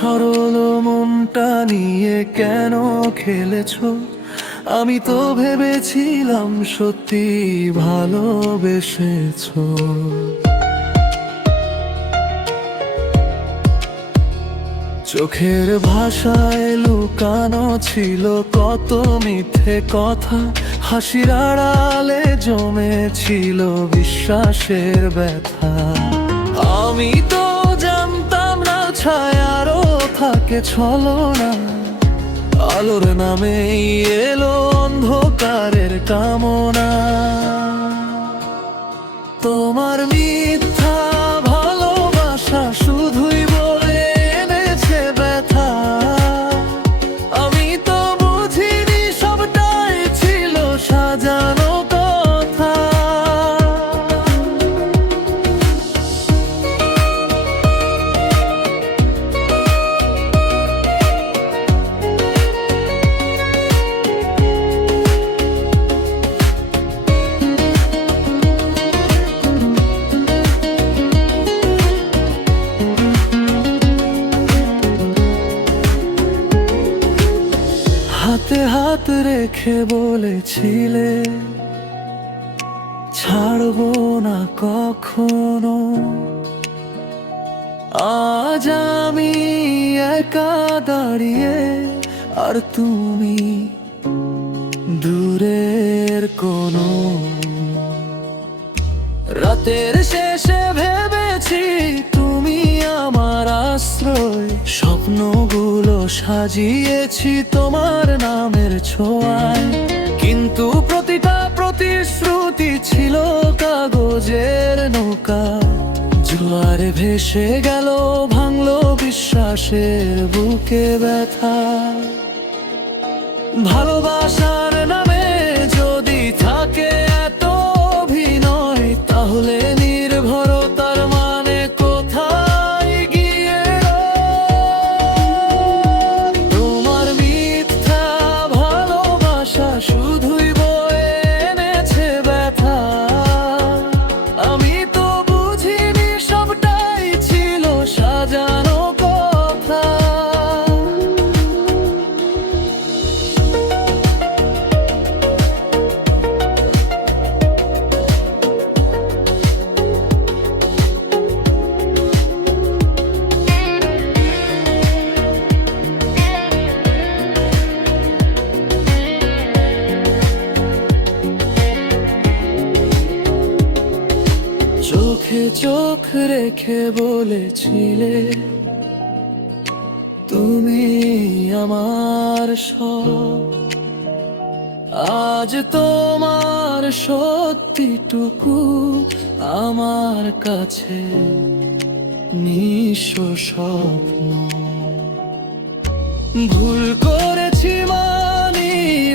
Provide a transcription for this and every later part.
সরল মনটা নিয়ে কেন খেলেছো? আমি তো ভেবেছিলাম সত্যি ভালোবেসেছো। চোখের ভাষায় লুকানো ছিল কত মিথ্যে কথা, হাসির আড়ালে জমেছিল বিশ্বাসের ব্যথা। আমি তো জানতাম না ছায়ারও থাকে ছলনা, আলোর নামেই এলো অন্ধকারের কামনা। তোমার মিথ্যা ভালোবাসা শুধুই বয়ে এনেছে ব্যথা। আমি তো বুঝিনি সবটাই ছিল সাজানো কথা। হাতে হাত রেখে বলেছিলে ছাড়বো না কখনো। আজ আমি একা দাঁড়িয়ে আর তুমি দূরের কোনো। রাতের শেষে ভেবেছি তুমি আমার আশ্রয়, স্বপ্নগুলো সাজিয়েছি তোমার নামের ছোঁয়ায়। কিন্তু প্রতিটা প্রতিশ্রুতি ছিল কাগজের নৌকা, জোয়ারে ভেসে গেল ভাঙলো বিশ্বাসের বুকে ব্যথা। ভালোবাসার নামে যদি থাকে এত অভিনয়, তাহলে নির্ভরতার মানে কোথায় গিয়ে? তোমার মিথ্যা ভালোবাসা শুধুই বয়ে এনেছে ব্যথা। আমি তো বুঝিনি সবটাই ছিল সাজানো কথা। চোখে চোখ রেখে বলেছিলে তুমি আমার সব। আজ তোমার সত্যিটুকু আমার কাছে নিঃস্ব স্বপ্ন। ভুল করেছি মানি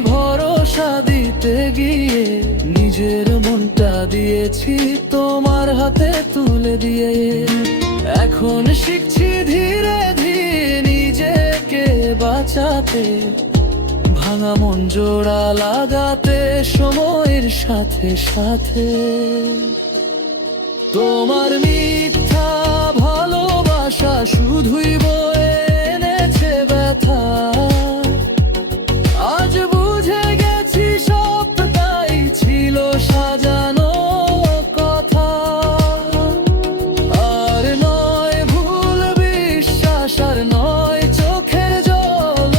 ভরসা দিতে গিয়ে, নিজের মনটা দিয়েছি তোমার হাতে তুলে দিয়ে। এখন শিখছি ধীরে ধীরে নিজেকে বাঁচাতে, ভাঙা মন জোড়া লাগাতে সময়ের সাথে সাথে। তোমার মিথ্যা ভালোবাসা শুধুই বয়ে এনেছে ব্যথা। আজ বুঝে গেছি সবটাই ছিল সাজানো কথা। আর নয় ভুল বিশ্বাস, আর নয় চোখের জল,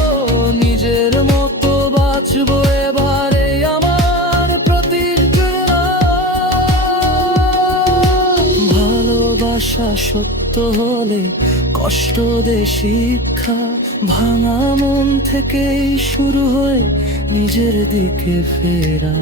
নিজের মতো বাঁচবো এবারে আমার প্রতিজ্ঞা। ভালোবাসা সত্য হলে কষ্ট দে শিক্ষা, ভাঙা মন থেকেই শুরু হয়ে নিজের দিকে ফেরা।